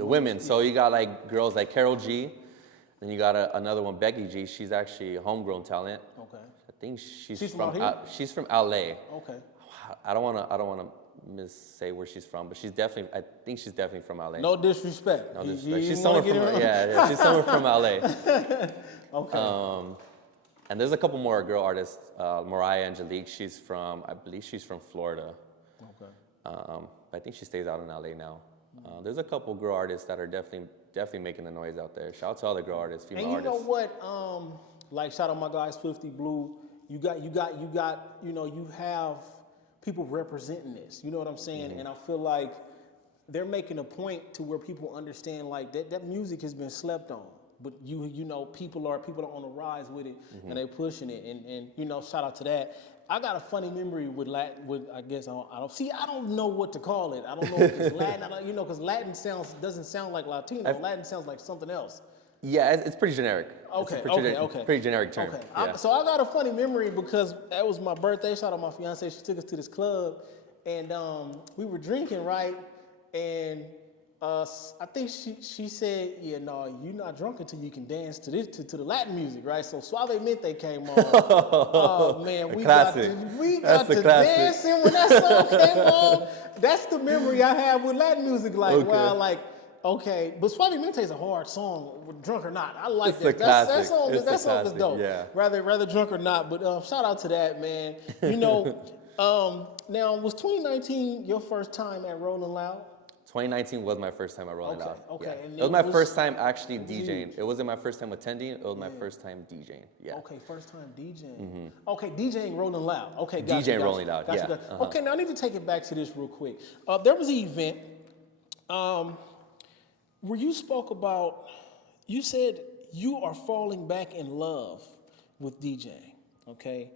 The women. Yeah. So you got like girls like Carol G. Then you got another one, Becky G. She's actually a homegrown talent. Okay. I think she's from LA. Okay. I don't wanna say where she's from, but I think she's definitely from LA. No disrespect. No disrespect. She's somewhere from she's somewhere from LA. Okay. And there's a couple more girl artists. Mariah Angelique, I believe she's from Florida. Okay. I think she stays out in LA now. There's a couple girl artists that are definitely making the noise out there. Shout out to all the girl artists, female artists. And you know what? Like shout out my guy Swifty Blue. You have people representing this. You know what I'm saying? And I feel like they're making a point to where people understand like that music has been slept on. But you know people are on the rise with it and they pushing it and you know shout out to that. I got a funny memory with I guess I don't know what to call it. I don't know if it's Latin. Because Latin doesn't sound like Latino. Latin sounds like something else. Yeah, it's pretty generic. Okay. Pretty generic term. Okay. Yeah. So I got a funny memory because that was my birthday. Shout out my fiance. She took us to this club and we were drinking, right? And I think she said, yeah, no, you're not drunk until you can dance to the Latin music, right? So Suavemente came on. Oh man, we got to dancing when that song came on. That's the memory I have with Latin music. Like, wow, like, okay, but Suavemente is a hard song, drunk or not. I like that. That song is dope. Yeah. Rather drunk or not. But shout out to that, man. You know, now was 2019 your first time at Rolling Loud? 2019 was my first time at Rolling Loud. Okay. Yeah. It was my first time actually DJing. It wasn't my first time attending. It was my first time DJing. Yeah. Okay, first time DJing. Okay, DJing Rolling Loud. Okay, gotcha. DJing Rolling Loud. Gotcha. Okay, now I need to take it back to this real quick. There was an event where you spoke about. You said you are falling back in love with DJing. Okay,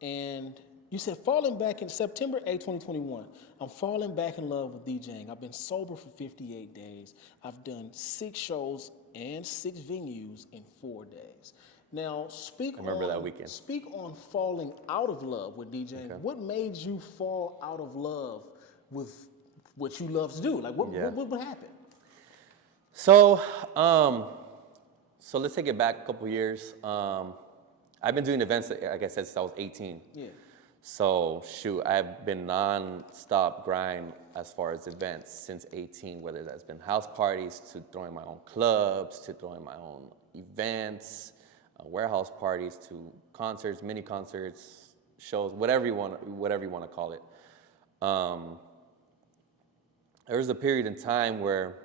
and you said falling back in September 8, 2021, I'm falling back in love with DJing. I've been sober for 58 days. I've done 6 shows and 6 venues in 4 days. Now, speak on falling out of love with DJing. Okay. What made you fall out of love with what you love to do? Like, what happened? So let's take it back a couple years. I've been doing events, like I said, since I was 18. Yeah. So shoot, I've been non-stop grind as far as events since 18, whether that's been house parties to throwing my own clubs, to throwing my own events, warehouse parties, to concerts, mini concerts, shows, whatever you want to call it. There was a period in time where,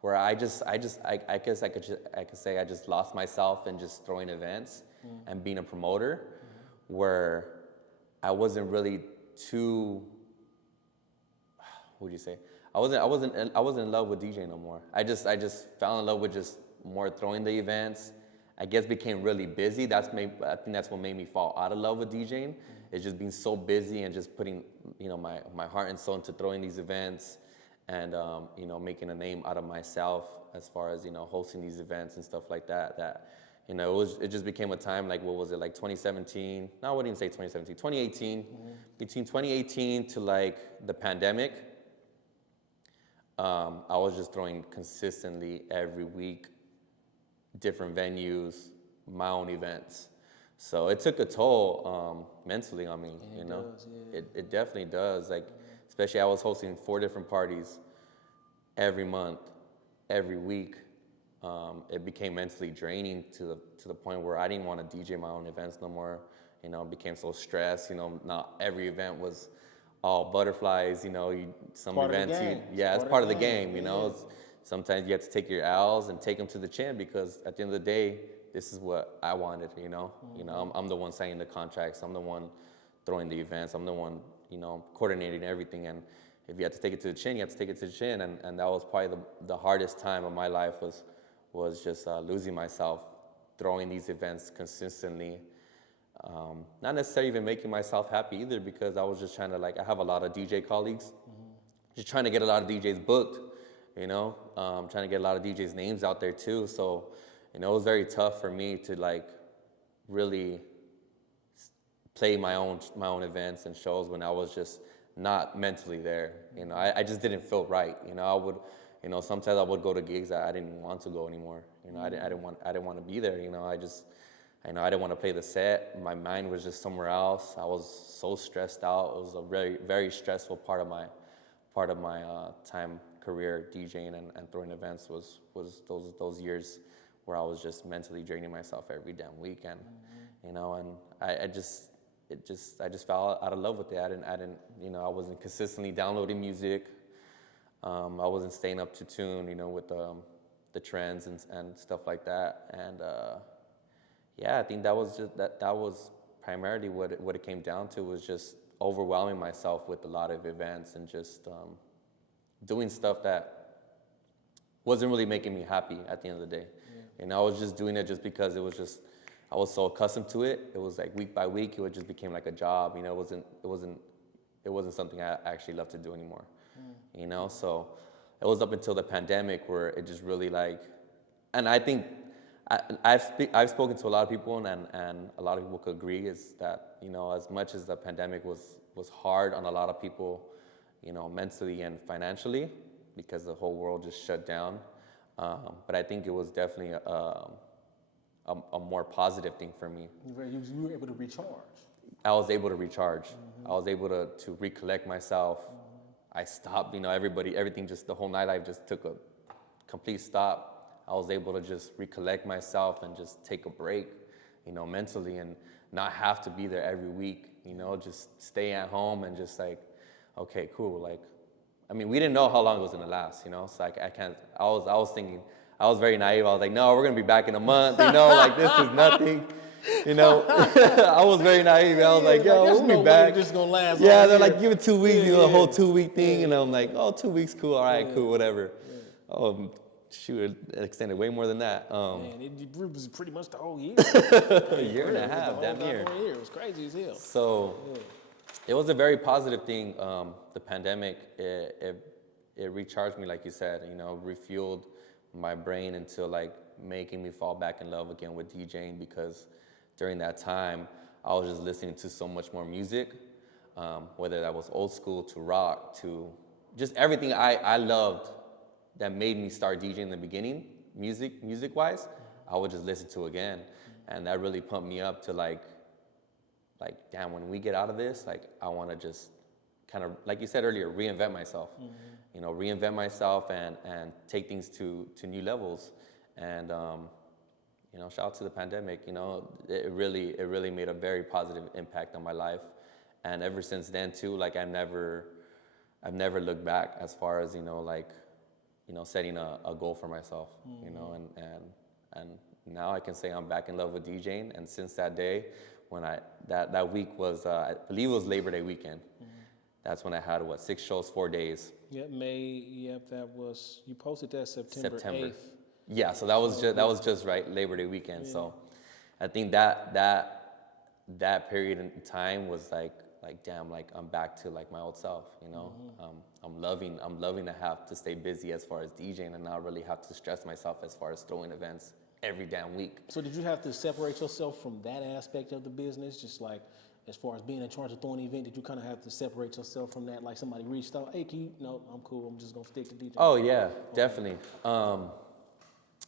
where I guess I could say I just lost myself in just throwing events and being a promoter, where I wasn't really too. What would you say? I wasn't in love with DJing no more. I just fell in love with just more throwing the events. I guess became really busy. I think that's what made me fall out of love with DJing. It's just being so busy and just putting my heart and soul into throwing these events. And making a name out of myself as far as hosting these events and stuff like that. It just became a time like, what was it, like 2017? No, I wouldn't even say 2017. 2018. Between 2018 to like the pandemic, I was just throwing consistently every week, different venues, my own events. So it took a toll mentally on me. It definitely does. Like. Especially I was hosting 4 different parties every month, every week. It became mentally draining to the point where I didn't want to DJ my own events no more. It became so stressed. Not every event was all butterflies. Some events, it's part of the game. Sometimes you have to take your L's and take them to the chin, because at the end of the day, this is what I wanted. I'm the one signing the contracts. I'm the one throwing the events. I'm the one coordinating everything, and if you have to take it to the chin, you have to take it to the chin, and that was probably the hardest time of my life was just losing myself, throwing these events consistently, not necessarily even making myself happy either, because I was just trying to, I have a lot of DJ colleagues, just trying to get a lot of DJs booked, trying to get a lot of DJs' names out there too, so, it was very tough for me to, really play my own events and shows when I was just not mentally there. You know, I just didn't feel right. You know, I would, you know, sometimes I would go to gigs that I didn't want to go anymore. You know, I didn't want to be there. You know, I didn't want to play the set. My mind was just somewhere else. I was so stressed out. It was a very, very stressful part of my time career DJing and throwing events was those years where I was just mentally draining myself every damn weekend. You know, and I just fell out of love with it. I didn't, you know, I wasn't consistently downloading music. I wasn't staying up to tune, you know, with the trends and stuff like that. And yeah, I think that was primarily what it came down to, was just overwhelming myself with a lot of events and just doing stuff that wasn't really making me happy at the end of the day. Yeah. And I was just doing it just because I was so accustomed to it. It was like week by week, it just became like a job. You know, it wasn't something I actually loved to do anymore. You know, so it was up until the pandemic where it just really like, and I think I've spoken to a lot of people and a lot of people could agree is that, you know, as much as the pandemic was hard on a lot of people, you know, mentally and financially, because the whole world just shut down. But I think it was definitely a more positive thing for me. You were able to recharge. I was able to recharge. I was able to recollect myself. I stopped, you know, everything just, the whole nightlife just took a complete stop. I was able to just recollect myself and just take a break, you know, mentally, and not have to be there every week, you know, just stay at home and just like, okay, cool. Like, I mean, we didn't know how long it was gonna last, you know, so I was thinking, I was very naive. I was like, no, we're gonna be back in a month, you know, like this is nothing. You know, I was very naive. I was like, yo, we'll be back. Just gonna last. Yeah, they're like, give it 2 weeks, you know, the whole 2 week thing. And I'm like, oh, 2 weeks, cool. All right, cool, whatever. Oh, shoot, it extended way more than that. Man, it was pretty much the whole year. A year and a half, damn near. It was crazy as hell. So it was a very positive thing. The pandemic, it recharged me, like you said, you know, refueled my brain into like making me fall back in love again with DJing, because during that time, I was just listening to so much more music, whether that was old school to rock to just everything I loved that made me start DJing in the beginning, music-wise, I would just listen to again. And that really pumped me up to like, damn, when we get out of this, like, I want to just kind of, like you said earlier, reinvent myself. You know, reinvent myself and take things to new levels. And, you know, shout out to the pandemic, you know, it really made a very positive impact on my life. And ever since then too, like I've never looked back as far as, you know, like, you know, setting a goal for myself, you know, and now I can say I'm back in love with DJing. And since that day, when that week was, I believe it was Labor Day weekend. That's when I had 6 shows, 4 days. Yep, May. Yep, that was, you posted that September 8th. Yeah, so that was just right, Labor Day weekend. Yeah. So I think that period in time was like damn, like I'm back to like my old self, you know. I'm loving to have to stay busy as far as DJing and not really have to stress myself as far as throwing events every damn week. So did you have to separate yourself from that aspect of the business, just like as far as being in charge of throwing an event? Did you kind of have to separate yourself from that? Like somebody reached out, hey, can you? No, I'm cool. I'm just gonna stick to DJing. Oh yeah, definitely.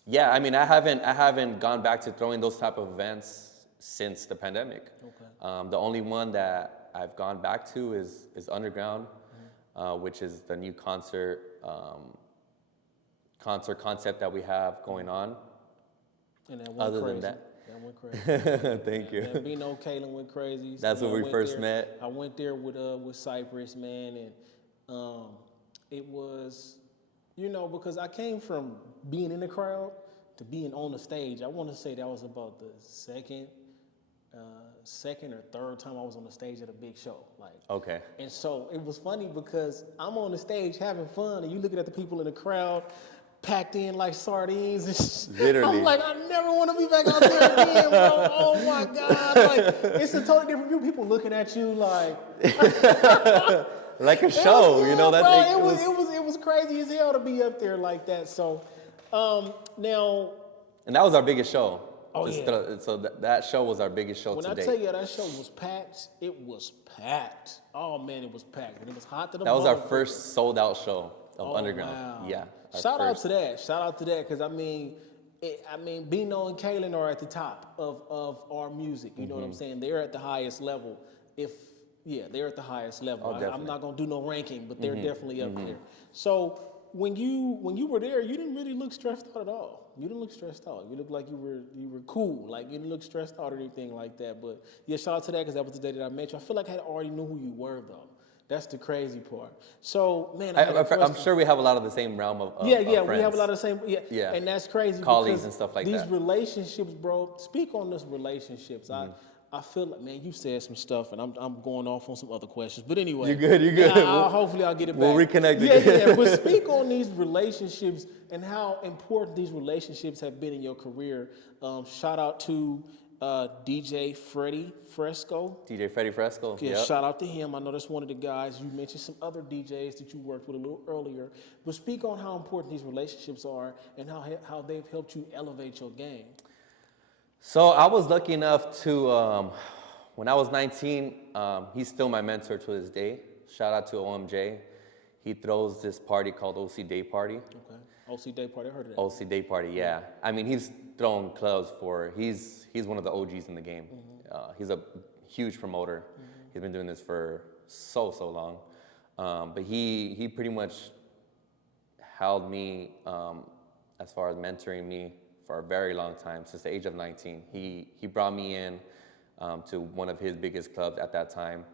Yeah, I mean, I haven't gone back to throwing those type of events since the pandemic. Okay. The only one that I've gone back to is Underground, which is the new concert concept that we have going on. And that went crazy. That went crazy. Thank you. And Bino, Kalen went crazy. That's when we first met. I went there with Cypress, man, and it was, you know, because I came from being in the crowd to being on the stage. I want to say that was about the second or third time I was on the stage at a big show. Like, okay. And so it was funny because I'm on the stage having fun, and you looking at the people in the crowd packed in like sardines. And literally. I'm like, I never want to be back out there again, bro. Oh my God. Like, it's a totally different view. People looking at you like like a show, you know, that bro, it was crazy as hell to be up there like that. So now, and that was our biggest show. Oh, yeah. So that show was our biggest show When to I date. tell you that show was packed, it was packed. Oh man, it was packed, and it was hot to the. That was our motherfucker. first sold out show of Oh, Underground. wow. Yeah. Shout out to that, because I mean, Bino and Kalen are at the top of our music. You know what I'm saying? They're at the highest level. They're at the highest level. Oh, I'm definitely. not gonna do no ranking, but they're definitely up there. So when you were there, you didn't really look stressed out at all. You didn't look stressed out. You looked like you were cool. Like you didn't look stressed out or anything like that. But yeah, shout out to that, because that was the day that I met you. I feel like I already knew who you were though. That's the crazy part. So man, I'm sure we have a lot of the same realm of we friends. have a lot of the same Yeah. and that's crazy. Colleagues because and stuff like these that. relationships, bro. Speak on this relationships. I feel like, man, you said some stuff, and I'm going off on some other questions. But anyway, You're good. Hopefully, I'll get it back. We'll reconnect Yeah. But speak on these relationships and how important these relationships have been in your career. Shout out to DJ Freddie Fresco. DJ Freddie Fresco. Yeah, Yep. shout out to him. I know that's one of the guys. You mentioned some other DJs that you worked with a little earlier. But speak on how important these relationships are and how they've helped you elevate your game. So I was lucky enough to, when I was 19, he's still my mentor to this day. Shout out to OMJ. He throws this party called OC Day Party. Okay. OC Day Party, I heard of that. OC Day Party, yeah. I mean, he's thrown clubs he's one of the OGs in the game. He's a huge promoter. He's been doing this for so long. But he pretty much held me as far as mentoring me for a very long time, since the age of 19. He brought me in to one of his biggest clubs at that time,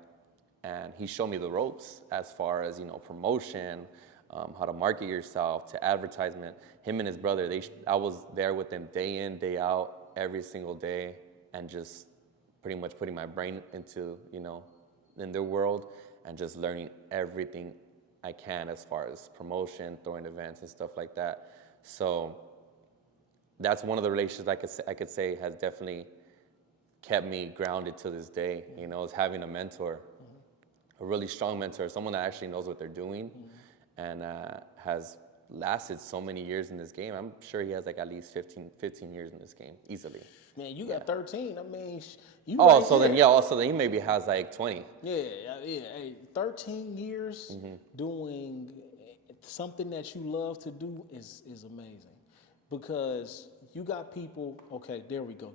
and he showed me the ropes as far as, promotion, how to market yourself, to advertisement. Him and his brother, I was there with them day in, day out, every single day, and just pretty much putting my brain into, in their world, and just learning everything I can as far as promotion, throwing events and stuff like that. So that's one of the relationships I could say has definitely kept me grounded to this day, is having a mentor, a really strong mentor, someone that actually knows what they're doing, and has lasted so many years in this game. I'm sure he has like at least 15 years in this game, easily. Man, you got 13. I mean, you Oh, right so there. then he maybe has like 20. Yeah. Hey, 13 years doing something that you love to do is amazing, because you got people. Okay, there we go,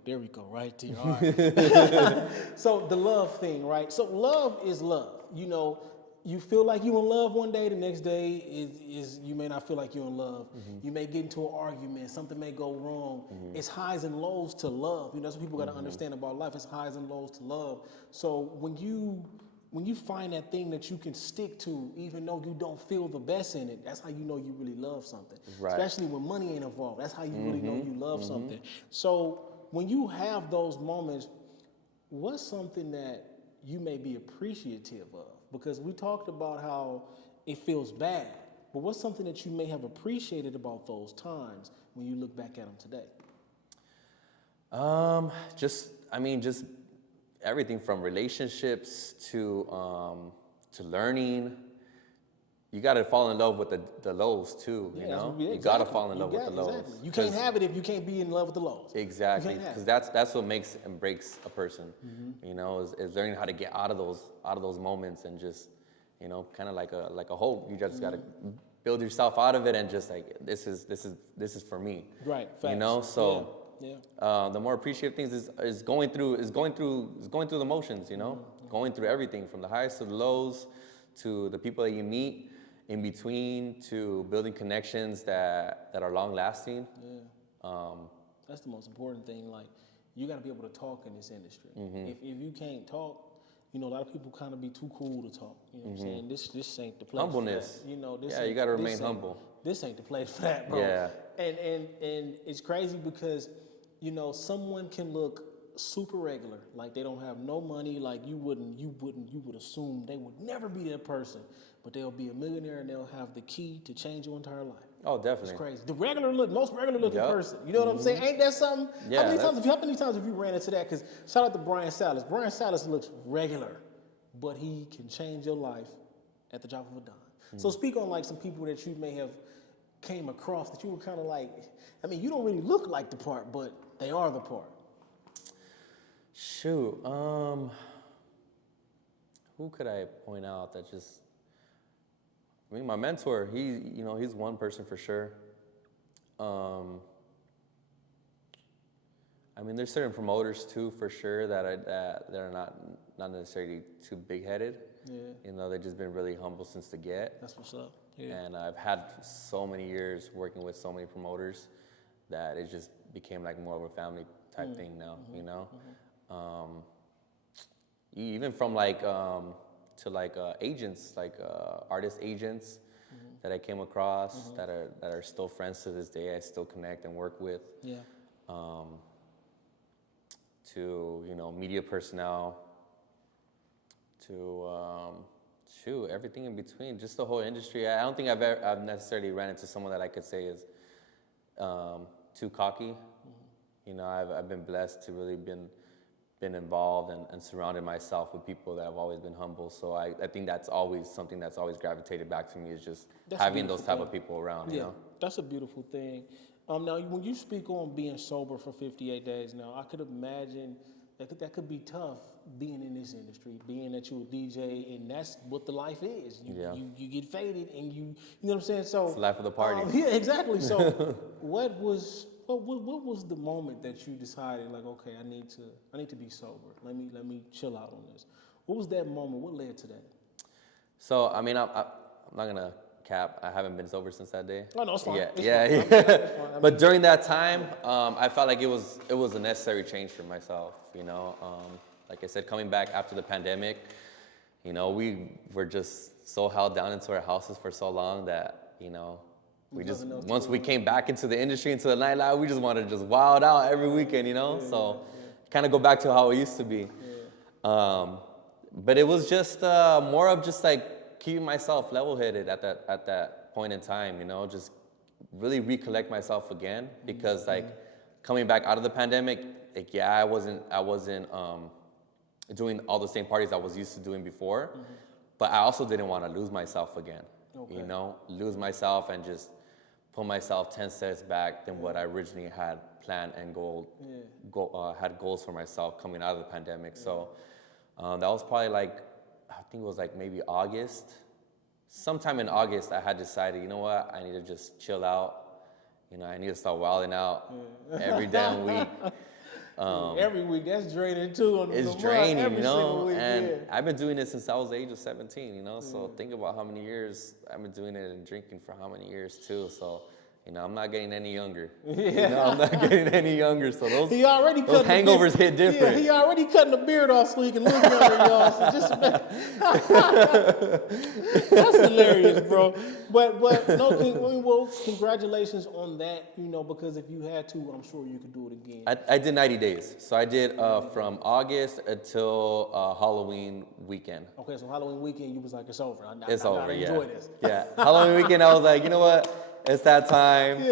right there. All right. So the love thing, right? So love is love. You feel like you're in love one day, the next day is you may not feel like you're in love. You may get into an argument, something may go wrong. It's highs and lows to love. That's what people got to understand about life. It's highs and lows to love. So when you find that thing that you can stick to, even though you don't feel the best in it, that's how you know you really love something. Right. Especially when money ain't involved. That's how you really know you love something. So when you have those moments, what's something that you may be appreciative of? Because we talked about how it feels bad, but what's something that you may have appreciated about those times when you look back at them today? Just everything from relationships to learning. You got to fall in love with the lows too. You got to fall in love with the lows. Exactly. You can't have it if you can't be in love with the lows. Exactly, because that's what makes and breaks a person. Is learning how to get out of those moments, and just kind of like a hope. You just got to build yourself out of it, and just like this is for me. Right. Facts. So. Yeah. The more appreciative things is going through the motions, going through everything from the highs to the lows, to the people that you meet in between, to building connections that are long lasting. Yeah. That's the most important thing. Like, you got to be able to talk in this industry. If you can't talk, a lot of people kind of be too cool to talk. You know what I'm saying? This ain't the place. Humbleness. For that. This you got to remain humble. This ain't the place for that, bro. Yeah. And it's crazy because someone can look super regular, like they don't have no money, like you would assume they would never be that person, but they'll be a millionaire and they'll have the key to change your entire life. Oh, definitely. It's crazy. Most regular looking person. You know what I'm saying? Ain't that something? Yeah, how many times have you ran into that? Because shout out to Brian Salas. Brian Salas looks regular, but he can change your life at the drop of a dime. So speak on like some people that you may have came across that you were kind of like, you don't really look like the part, but they are the part? Shoot, who could I point out that just? I mean, my mentor. He's one person for sure. I mean, there's certain promoters too, for sure, that are not necessarily too big-headed. Yeah. They've just been really humble since the get. That's what's up. Yeah. And I've had so many years working with so many promoters that it just became like more of a family type thing now. Even from agents, artist agents that I came across that are still friends to this day. I still connect and work with. Yeah. To media personnel, to everything in between, just the whole industry. I don't think I've necessarily ran into someone that I could say is too cocky. I've been blessed to really been involved and surrounded myself with people that have always been humble. So I think that's always something that's always gravitated back to me, is just having those type of people around. Yeah, that's a beautiful thing. Now, when you speak on being sober for 58 days now, I could imagine that could be tough being in this industry, being that you're a DJ, and that's what the life is. You get faded, and you know what I'm saying? So it's the life of the party. Yeah, exactly. So what was the moment that you decided, like, okay, I need to be sober. Let me chill out on this. What was that moment? What led to that? So, I mean, I'm not gonna cap. I haven't been sober since that day. Oh no, it's fine. Yeah. It's fine. But during that time, I felt like it was a necessary change for myself. Like I said, coming back after the pandemic, we were just so held down into our houses for so long that we just, once we came back into the industry, into the nightlife, we just wanted to just wild out every weekend, so kind of go back to how it used to be. But it was just more of just like keeping myself level-headed at that point in time, just really recollect myself again, because like coming back out of the pandemic, I wasn't doing all the same parties I was used to doing before, but I also didn't want to lose myself again. Okay. Lose myself and just put myself 10 steps back than what I originally had planned and had goals for myself coming out of the pandemic. So that was probably I think it was maybe August. Sometime in August, I had decided, you know what, I need to just chill out. I need to start wilding out every damn week. Every week, that's draining too. It's draining, week, and I've been doing it since I was the age of 17, so think about how many years I've been doing it and drinking for how many years too. So, I'm not getting any younger. I'm not getting any younger. So those hangovers hit different. Yeah, he already cutting the beard off so he can look younger, y'all. So just that's hilarious, bro. But no, congratulations on that. Because if you had to, I'm sure you could do it again. I did 90 days. So I did from August until Halloween weekend. Okay, so Halloween weekend, you was like, it's over. It's over. Enjoy this. Yeah, Halloween weekend, I was like, you know what? It's that time. Yeah.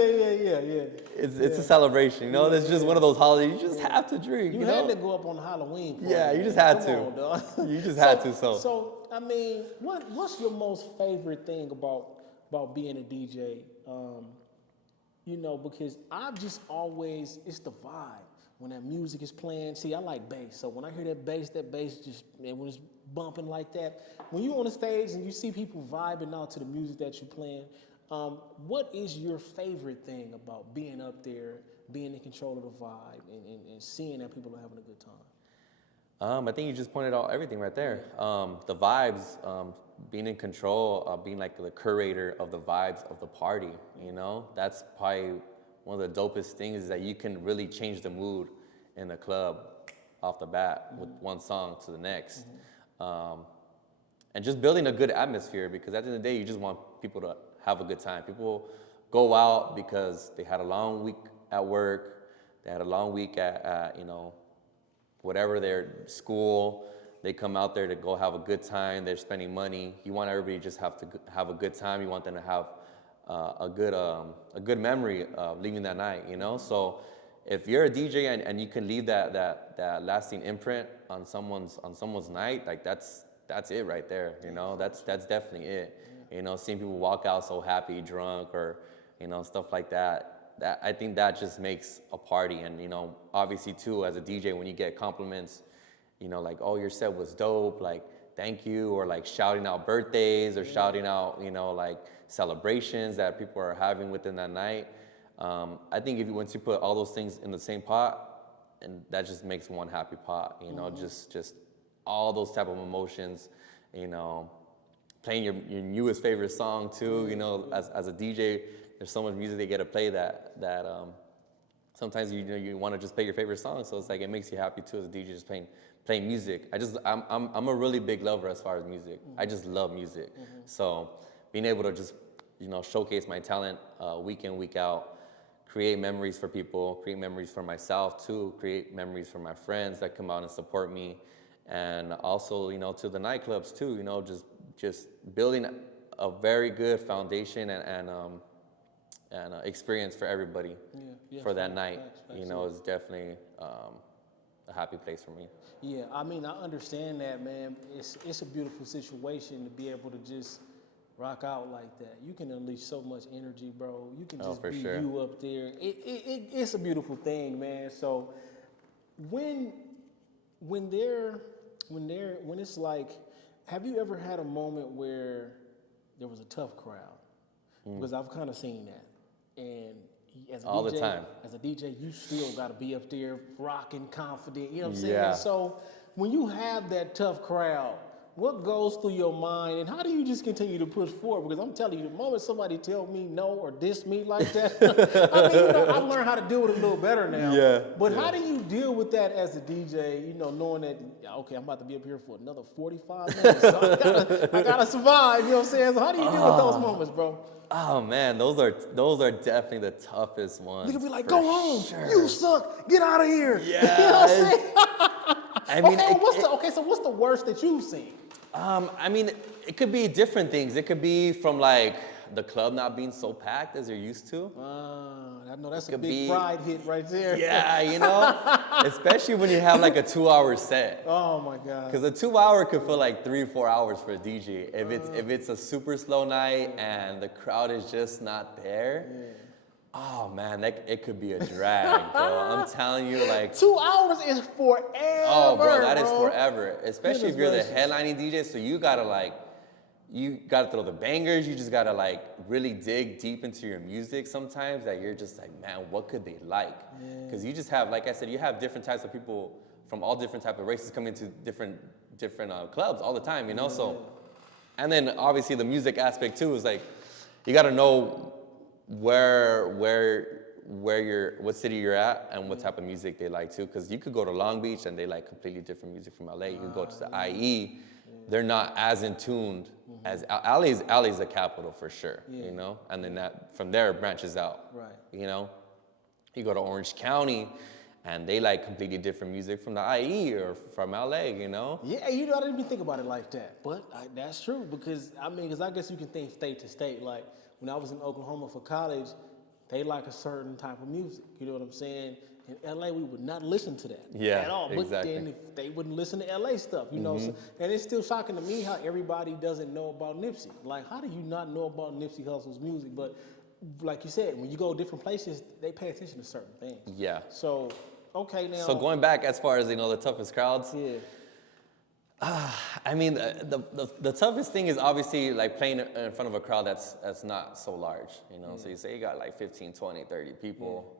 It's a celebration, It's just one of those holidays. You just have to drink. You had to go up on Halloween party. Yeah, you just had to. On, you just had to. So I mean, what's your most favorite thing about being a DJ? Because I've just always, it's the vibe when that music is playing. See, I like bass, so when I hear that bass just when it's bumping like that. When you're on the stage and you see people vibing out to the music that you're playing. What is your favorite thing about being up there, being in control of the vibe, and seeing that people are having a good time? I think you just pointed out everything right there. The vibes, being in control, being like the curator of the vibes of the party, That's probably one of the dopest things, is that you can really change the mood in the club off the bat with one song to the next. And just building a good atmosphere, because at the end of the day, you just want people to have a good time. People go out because they had a long week at work, they had a long week at whatever their school. They come out there to go have a good time. They're spending money. You want everybody to just have a good time. You want them to have a good memory of leaving that night. So if you're a DJ and you can leave that lasting imprint on someone's night, that's it right there. That's definitely it. Seeing people walk out so happy, drunk, or stuff like that. I think that just makes a party. And, you know, obviously too, as a DJ, when you get compliments, you know, like, oh, your set was dope, like, thank you, or like shouting out birthdays or shouting out, you know, like celebrations that people are having within that night. I think once you put all those things in the same pot, and that just makes one happy pot, you know, just all those type of emotions, you know, playing your newest favorite song too, you know, as a DJ, there's so much music they get to play that sometimes you want to just play your favorite song, so it's like it makes you happy too as a DJ just playing music. I'm a really big lover as far as music. I just love music. So being able to just, you know, showcase my talent week in, week out, create memories for people, create memories for myself too, create memories for my friends that come out and support me, and also, you know, to the nightclubs too, you know, just building a very good foundation and experience for everybody for that night. You know, is definitely a happy place for me. Yeah, I mean, I understand that, man. It's a beautiful situation to be able to just rock out like that. You can unleash so much energy, bro. You can just be sure. you up there. It's a beautiful thing, man. So when it's like, have you ever had a moment where there was a tough crowd? Because I've kind of seen that. And as a all DJ, the time. As a DJ, you still got to be up there rocking, confident. You know what I'm saying? Yeah. So when you have that tough crowd, what goes through your mind, and how do you just continue to push forward? Because I'm telling you, the moment somebody tell me no or diss me like that, I mean, you know, I've learned how to deal with it a little better now. Yeah. But how do you deal with that as a DJ? You know, knowing that, okay, I'm about to be up here for another 45 minutes, so I gotta survive. You know what I'm saying? So how do you deal with those moments, bro? Oh man, those are definitely the toughest ones. Nigga be like, go home, you suck, get out of here. Yeah. You know what I'm saying? I mean, so what's the worst that you've seen? I mean, it could be different things. It could be from like the club not being so packed as you're used to. I know that's a big pride hit right there. Yeah, you know, especially when you have like a 2-hour set. Oh my God. Because a 2-hour could feel like 3 or 4 hours for a DJ. If it's a super slow night and the crowd is just not there. Yeah. Oh man, it could be a drag, bro. I'm telling you, like 2 hours is forever. Oh, bro, that is forever. Especially Goodness if you're gracious. the headlining DJ, so you gotta throw the bangers. You just gotta like really dig deep into your music sometimes. That you're just like, man, what could they like? Because you just have, like I said, you have different types of people from all different types of races coming to different clubs all the time, you know. So, and then obviously the music aspect too is like, you gotta know what city you're at and what type of music they like too, because you could go to Long Beach and they like completely different music from LA. You could go to the IE, they're not as in tuned as LA's the capital for sure, you know, and then that from there it branches out, right? You know, you go to Orange County and they like completely different music from the IE or from LA, you know. Yeah, you know, I didn't even think about it like that, but that's true, because I guess you can think state to state. Like when I was in Oklahoma for college, they like a certain type of music. You know what I'm saying? In LA, we would not listen to that at all. But exactly. then if they wouldn't listen to LA stuff, you know. So, and it's still shocking to me how everybody doesn't know about Nipsey. Like, how do you not know about Nipsey Hussle's music? But like you said, when you go different places, they pay attention to certain things. Yeah. So, okay, now. So going back as far as, you know, the toughest crowds. Yeah. I mean, the toughest thing is obviously like playing in front of a crowd that's not so large, you know. So you say you got like 15, 20, 30 people.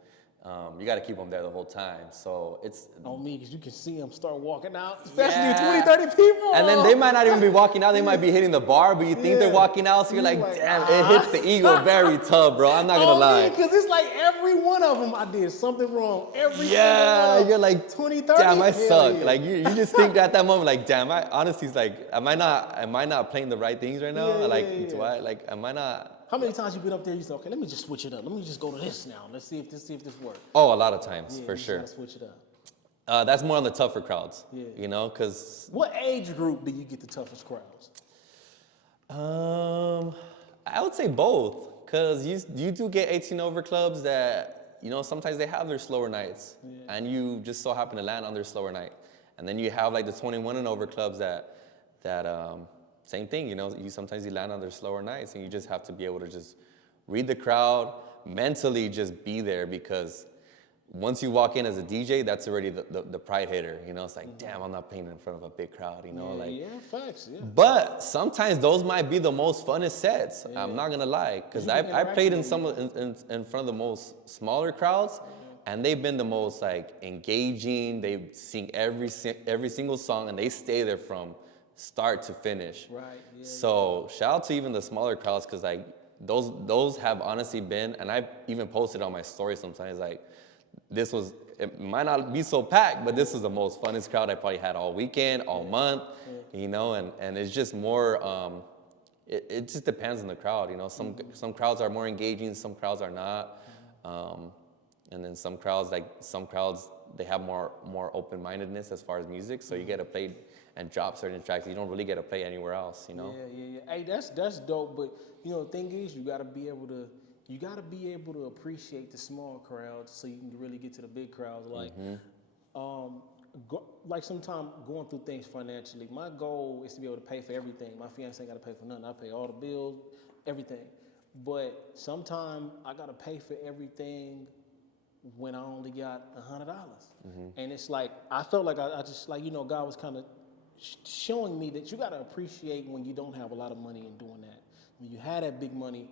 You got to keep them there the whole time. So it's on me, because you can see them start walking out, especially 20, 30 people. And then they might not even be walking out. They might be hitting the bar, but you think they're walking out. So you're like, damn, it hits the ego very tough, bro. I'm not going to lie. Because it's like every one of them, I did something wrong. Every you're like 20, 30. Damn, I suck. Yeah. Like you just think at that moment, like, damn, I honestly, it's like, am I not playing the right things right now? Do I, like, am I not? How many times you been up there? You say, okay, let me just switch it up. Let me just go to this now. Let's see if this works. Oh, a lot of times, for sure. Switch it up. That's more on the tougher crowds. Yeah. You know, because. What age group do you get the toughest crowds? I would say both, because you do get 18 over clubs that, you know, sometimes they have their slower nights, and you just so happen to land on their slower night, and then you have like the 21 and over clubs that same thing, you know, sometimes you land on their slower nights, and you just have to be able to just read the crowd, mentally just be there, because once you walk in as a DJ, that's already the pride hitter. You know, it's like, damn, I'm not playing in front of a big crowd. You know, facts. Yeah. But sometimes those might be the most funnest sets. Yeah. I'm not gonna lie, because I played in some in front of the most smaller crowds, and they've been the most like engaging. They sing every single song, and they stay there from start to finish. Right. Yeah, so shout out to even the smaller crowds, because like those have honestly been, and I even posted on my story sometimes, like, it might not be so packed, but this is the most funnest crowd I probably had all weekend, all month, you know, and it's just more, it just depends on the crowd, you know. Some crowds are more engaging, some crowds are not, and then some crowds, they have more open-mindedness as far as music, so you get to play and drop certain tracks you don't really get to play anywhere else, you know. Yeah. Hey, that's dope, but you know, the thing is, you gotta be able to appreciate the small crowds so you can really get to the big crowds. Like, like sometimes going through things financially, my goal is to be able to pay for everything. My fiance ain't got to pay for nothing. I pay all the bills, everything. But sometimes I got to pay for everything when I only got $100. And it's like, I felt like I just, like, you know, God was kind of showing me that you got to appreciate when you don't have a lot of money and doing that. When you have that big money,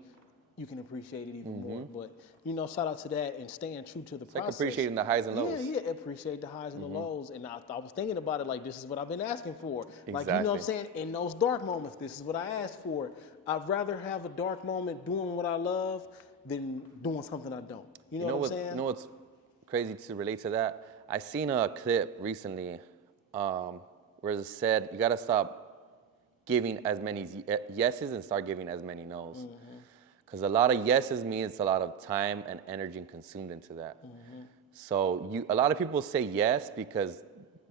you can appreciate it even more. But, you know, shout out to that and staying true to the process. Like appreciating the highs and lows. Yeah, appreciate the highs and the lows. And I was thinking about it like, this is what I've been asking for. Exactly. Like, you know what I'm saying? In those dark moments, this is what I asked for. I'd rather have a dark moment doing what I love than doing something I don't. You know what I'm saying? You know what's crazy to relate to that? I seen a clip recently where it said you got to stop giving as many yeses and start giving as many nos. Because a lot of yeses means a lot of time and energy consumed into that. So a lot of people say yes because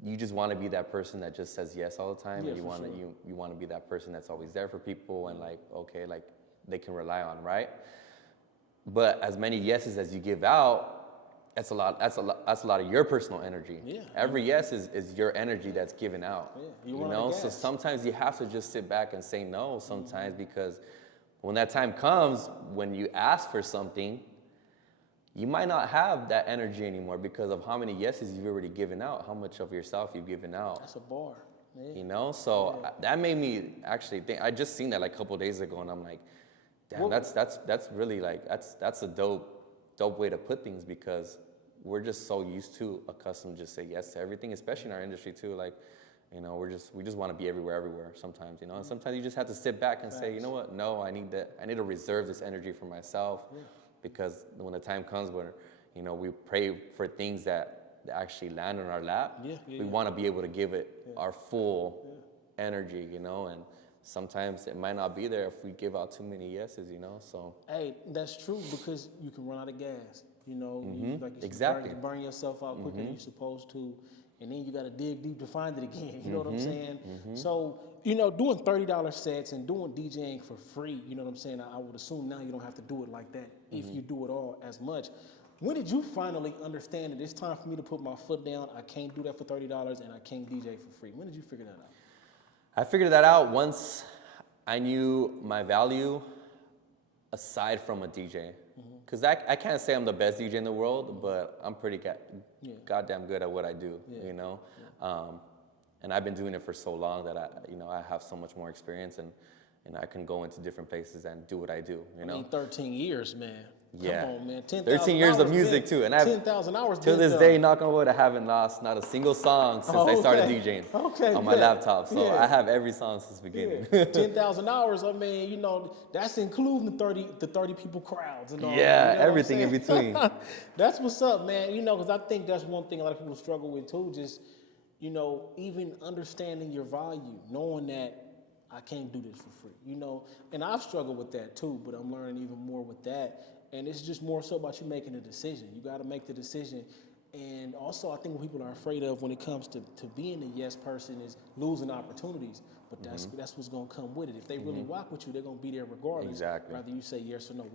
you just want to be that person that just says yes all the time, and you want to be that person that's always there for people and like, okay, like they can rely on, right? But as many yeses as you give out, that's a lot of your personal energy. Yeah. Every yes is your energy that's given out. Yeah. You know, so sometimes you have to just sit back and say no sometimes, because when that time comes, when you ask for something, you might not have that energy anymore because of how many yeses you've already given out, how much of yourself you've given out. That's a bar. Yeah. You know, so that made me actually think. I just seen that like a couple of days ago, and I'm like, damn, that's really like that's a dope way to put things, because we're just so used to accustomed to just say yes to everything, especially in our industry too. Like, you know, we just want to be everywhere sometimes, you know. And sometimes you just have to sit back and say, you know what? No, I need to reserve this energy for myself, because when the time comes where, you know, we pray for things that actually land on our lap, we want to be able to give it our full energy, you know. And sometimes it might not be there if we give out too many yeses, you know. So hey, that's true, because you can run out of gas, you know. Exactly. You burn yourself out quicker than you're supposed to. And then you got to dig deep to find it again. You know what I'm saying? So, you know, doing $30 sets and doing DJing for free, you know what I'm saying? I would assume now you don't have to do it like that if you do it all as much. When did you finally understand that it's time for me to put my foot down? I can't do that for $30 and I can't DJ for free. When did you figure that out? I figured that out once I knew my value aside from a DJ. Because I can't say I'm the best DJ in the world, but I'm pretty goddamn good at what I do, you know? And I've been doing it for so long that I have so much more experience, and I can go into different places and do what I do, you know? I mean, 13 years, man. Yeah. Come on, man. 13 years of music, too. And 10,000 hours to this day, knock on wood, I haven't lost not a single song since I started DJing on my laptop. So I have every song since the beginning. 10,000 hours, I mean, you know, that's including the 30 people crowds and all. Yeah, you know everything in between. That's what's up, man. You know, because I think that's one thing a lot of people struggle with, too. Just, you know, even understanding your value, knowing that I can't do this for free, you know. And I've struggled with that, too, but I'm learning even more with that. And it's just more so about you making a decision. You got to make the decision. And also, I think what people are afraid of when it comes to being a yes person is losing opportunities. But that's what's going to come with it. If they really rock with you, they're going to be there regardless. Exactly. Whether you say yes or no.